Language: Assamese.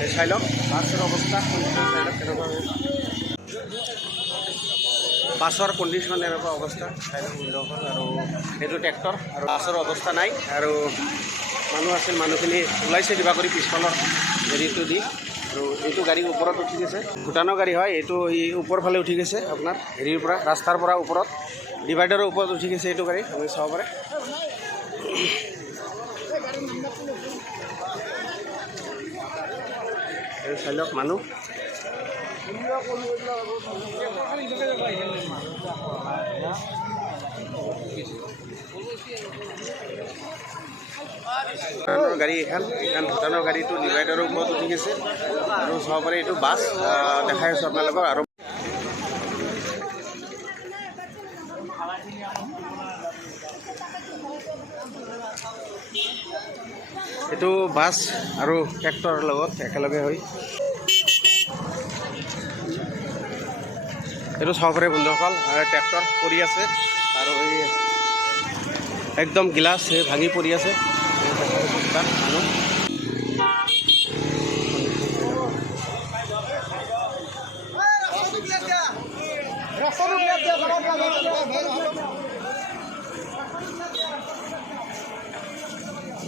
চাই লওক বাছৰ অৱস্থা চাই লওক কেনেকুৱা বাছৰ কণ্ডিশ্যন এনেকুৱা অৱস্থা চাই লওক বন্ধুসকল। আৰু এইটো ট্ৰেক্টৰ আৰু বাছৰ অৱস্থা নাই আৰু মানুহ আছিল, মানুহখিনি ওলাইছে কিবা কৰি পিছফালৰ হেৰিটো দি। আৰু এইটো গাড়ী ওপৰত উঠি গৈছে, ভূটানৰ গাড়ী হয় এইটো। এই ওপৰ ফালে উঠি গৈছে আপোনাৰ হেৰিৰ পৰা, ৰাস্তাৰ পৰা ওপৰত ডিভাইডাৰৰ ওপৰত উঠি গৈছে এইটো গাড়ী, আপুনি চাব পাৰে। চাই লওক মানুহ গাড়ী এইখন ভূটানৰ গাড়ীটো ডিভাইডাৰৰ ওপৰত উঠি গৈছে আৰু চাব পাৰে এইটো বাছ দেখাই আছোঁ আপোনালোকক। আৰু এইটো বাছ আৰু ট্ৰেক্টৰৰ লগত একেলগে হৈ এইটো চাব পাৰে বন্ধুসকল। ট্ৰেক্টৰ পৰি আছে আৰু এই একদম গিলাচ ভাঙি পৰি আছে মানুহ।